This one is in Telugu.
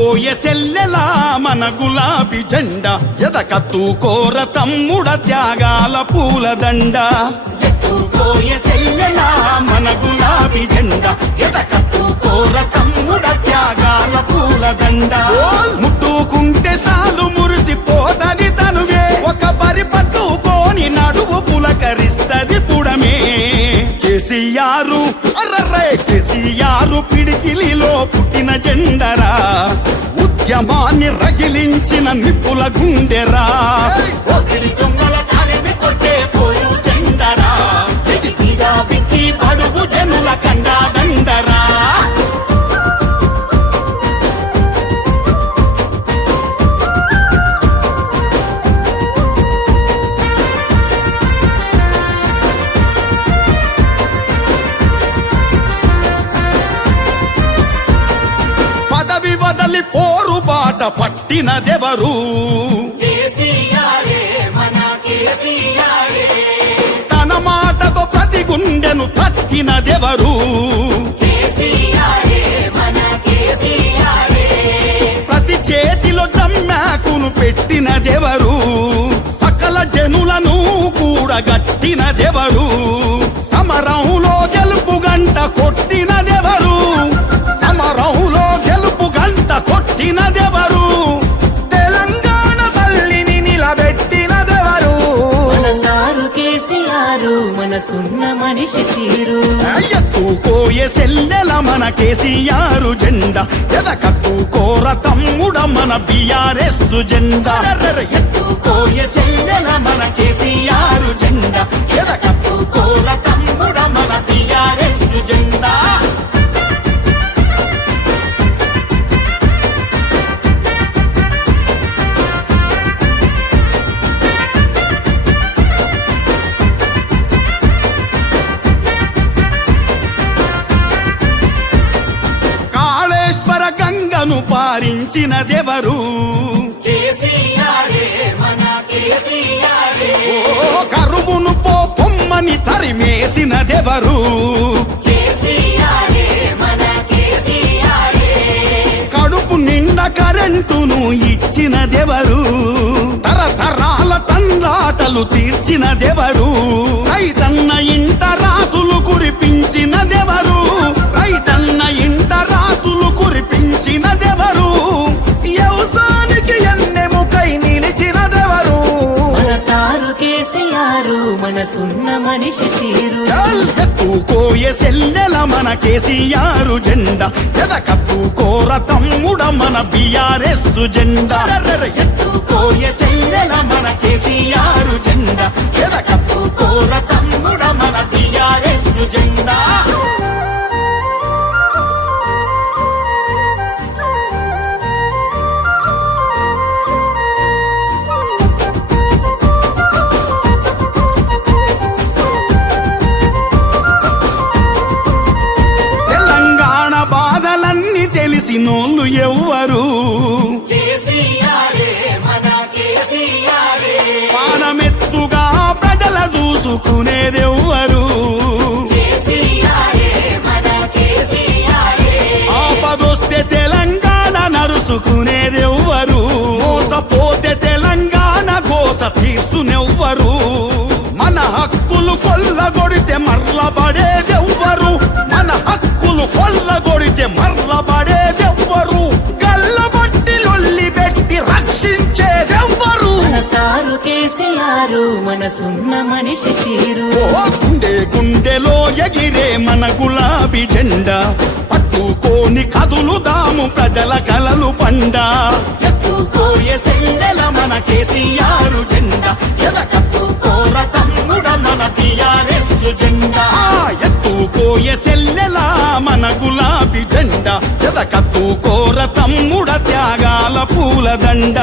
ఎత్తుకోయ సెల్లెలా మన గులాబీ జెండా ఎదకత్తుకోర తమ్ముడ త్యాగాల పూలదండ ఎత్తుకోయ సెల్లెలా మన గులాబీ జెండా ఎదకత్తుకోర తమ్ముడ త్యాగాల పూలదండ ముట్టుకుంటే సాలు మురిసిపోతది తనువే ఒక బరి పట్టుకోని నడువు పులకరిస్తది పుడమే కేసీఆర్ అర్రర్రే కేసీఆర్ పిడికిలిలో పుట్టిన జెండరా ఉద్యమాన్ని రగిలించిన నిప్పుల గుండెరా కొట్టే పోరు జెండరా బిక్కి బడుగు జనుల కండా దండరా పోరు బాట పట్టినదెవరు తన మాటతో ప్రతి గుండెను తట్టినదెవరు ప్రతి చేతిలో జమ్మాకును పెట్టినదెవరు సకల జనులను కూడగట్టినదెవరు సమరంలో గెలుపు గంట కొట్టినదెవరు సమరంలో గెలుపు గంట కొట్టినదెవరు తెలంగాణ తల్లిని నిలబెట్టినదెవరు మనసారు కేసీఆర్ మనసున్న మనిషి తీరు ఎత్తుకోయ సెల్లెల మన కేసీఆర్ జెండా ఎదకత్తుకోర తమ్ముడ మన బీఆర్ఎస్ జెండా ఎత్తుకోయ సెల్లెల మన కేసీఆర్ జెండా ఎదకత్తుకోర తమ్ముడ మన బీఆర్ఎస్ జెండా పారించినదెవరు కరువును పొమ్మని తరిమేసినదెవరు కడుపు నిండా కరెంటును ఇచ్చినదెవరు తరతరాల తండ్రాటలు తీర్చినదెవరు రైతన్న ఇంట రాసులు కురిపించినదెవరు రైతన్న ఇంట రాసులు కురిపించినదెవరు వ్యవసాయానికి ఎన్నెముకై నిలిచినదెవరు మనసారు కేసీఆర్ మనసున్న మనిషి తీరు ఎత్తుకోయ సెల్లెల మన కేసీఆర్ జెండా ఎదకత్తుకోర తమ్ముడ మన బీఆర్ఎస్ జెండా ఎత్తుకోయ సెల్లెల మన కేసీఆర్ జెండా ఎదకత్తుకోర తమ్ముడ మన బీఆర్ఎస్ జెండా తెలిసినోళ్ళు ఎవ్వరు పానమెత్తుగా ప్రజల చూసుకునేదెవ్వరు ఆపదొస్తే తెలంగాణ నరుసుకునేదెవ్వరు మోసపోతే తెలంగాణ గోస తీర్చునెవ్వరు మన హక్కులు కొల్లగొడితే మర్లబడేదెవ్వరు మన హక్కులు కొల్లగొడితే మర్లబడేదెవ్వరు గల్లబట్టి లొల్లి పెట్టి రక్షించేదెవ్వరు మనసారు కేసీఆర్ మనసున్న మనిషి తీరు గుండె గుండెలో ఎగిరే మన గులాబీ జెండా పట్టుకోని కదులుదాము ప్రజల కలలు పండా ఎత్తుకోయ సెల్లెల మన కేసీఆర్ జెండా ఎదకత్తుకోర తమ్ముడ మన బీఆర్ఎస్ జెండా ఎత్తుకోయ సెల్లెల మన గులాబీ జెండా ఎదకత్తుకోర తమ్ముడ త్యాగాల పూలదండ